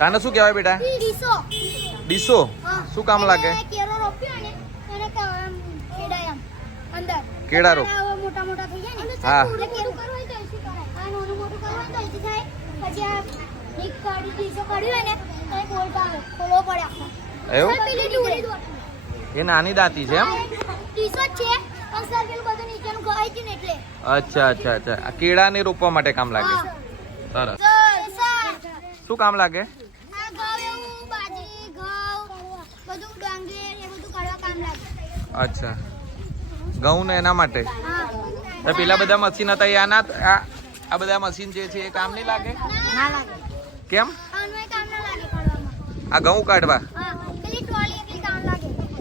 આને શું કહેવાય બેટા? ડીસો. ડીસો? શું કામ લાગે? કેળા રોપ. મોટા મોટા થઈ જાય ને હા. કેરું કરવું હોય તો એથી કરાય. આ નાનું મોટું કરવું હોય તો એથી થાય. પછી આ એક કાઢી ડીસો કાઢ્યું હોય ને તો એ પાવે ખોલવો પડે આખો. એવું? એ નાની દાંતી છે એમ? ડીસો છે. પણ સર બધું નીચેનું ગળાઈ ગયું ને એટલે. અચ્છા અચ્છા અચ્છા. આ કેળાને રોપવા માટે કામ લાગે. સરસ. સર, સર, શું કામ લાગે? અચ્છા ઘઉં ને એના માટે? તો પેલા બધા મશીન હતા એ આના આ બધા મશીન જે છે એ કામ નહીં લાગે? કેમ? આ ઘઉં કાઢવા?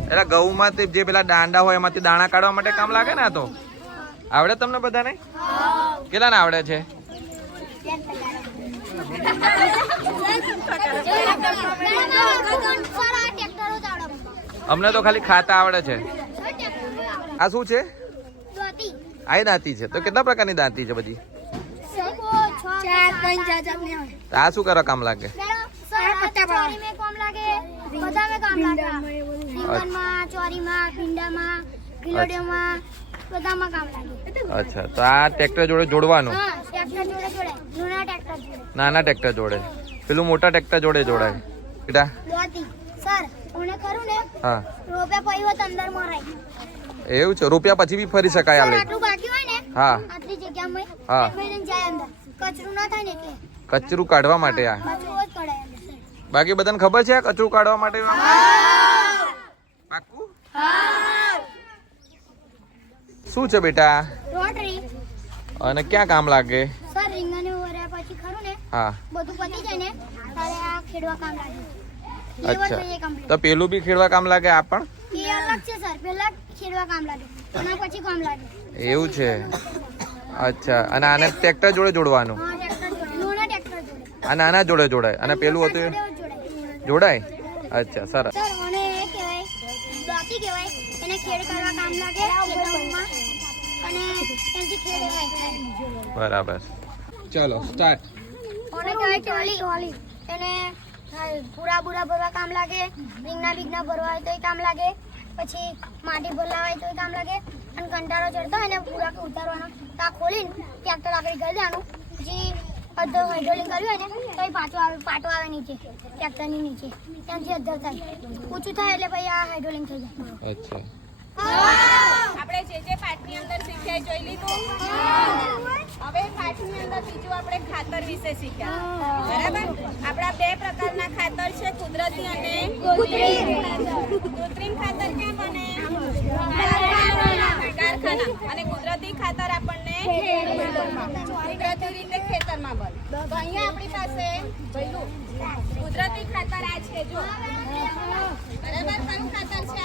એટલી ઘઉંમાં જે પેલા દાંડા હોય એમાંથી દાણા કાઢવા માટે કામ લાગે ને આ તો? આવડે તમને બધાને? કેટલા ને આવડે છે? અમને તો ખાલી ખાતા આવડે છે. આ શું છે? આ દાંતી છે. તો કેટલા પ્રકારની દાંતી છે બધી? આ શું કરવા કામ લાગે? ચોરી में કામ લાગે? બધા में કામ લાગે? રીંગણમાં ચોરીમાં ભીંડામાં ગિલોડીઓમાં બધામાં કામ લાગે. અચ્છા તો આ ટ્રેક્ટર જોડે જોડવાનું? હા ટ્રેક્ટર જોડે જોડે. જૂના ટ્રેક્ટર જોડે. નાના ટ્રેક્ટર જોડે. પેલું મોટા ટ્રેક્ટર જોડે જોડાય. બેટા સર કરું ને? હા. રૂપિયા પછી હોત અંદર મરાય. એવું છે રૂપિયા પછી બી ફરી શકાય આલે. આટલું બાકી હોય ને હા. આટલી જગ્યામાં હા. મહિને જાય અંદર. કચરું ના થાય ને એટલે. કચરું કાઢવા માટે આ. બાકી બધાને ખબર છે કચરું કાઢવા માટે? પાક્કું? શું છે બેટા? રોટરી. અને ક્યાં કામ લાગે? સર રીંગણ ઓર્યા પછી ખરું ને હા. બધું પતી જાય ને તારે આ ખેડવા કામ લાગે. અચ્છા. તો પેલું બી ખેડવા કામ લાગે આ પણ? એવું છે. અચ્છા. અને આને ટ્રેક્ટર જોડે જોડવાનું? અને આના જોડે. જોડાય. અને પેલું હતું જોડાય. અચ્છા સરસ. બરાબર. ચલો સ્ટાર્ટ એને પૂરા બુરા ભરવા કામ લાગે રીંગણા બીગના ભરવા હોય તોય કામ લાગે પછી માટી ભરવા હોય તોય કામ લાગે અને કંટાળો ચડતો હોય ને પૂરા ઉતારવાનો. તા ખોલીને ટ્રેક્ટર આગળ કરી દેવાનું. પછી અડધો હાઇડ્રોલિંગ કર્યું હોય ને તો એ પાછો આવે પાટો આવે નીચે ટ્રેક્ટરની નીચે. ત્યાંથી અડધો થાય. ઊંચું થાય એટલે પછી આ હાઇડ્રોલિંગ થઈ જાય. અચ્છા. આપણે જે જે પાઠની અંદર શીખ્યા જોઈ લીધું. અને કુદરતી ખાતર આપણને ખેતરમાં આપણી પાસે કુદરતી ખાતર આ છે જો બરાબર? કયું ખાતર છે.